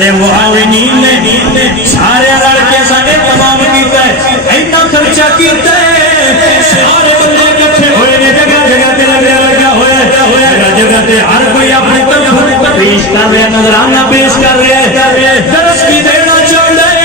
साडे मुआविनीन ने सारे लड़के साडे तमाम कीता है इतना खर्चा कीता है सारे बंदे इकट्ठे होए ने जगह जगह ते लगा होया जगह जगह ते हर कोई अपनी तरफ पेश कर रहा नजराना पेश कर रहा है दरस की देना चाहता है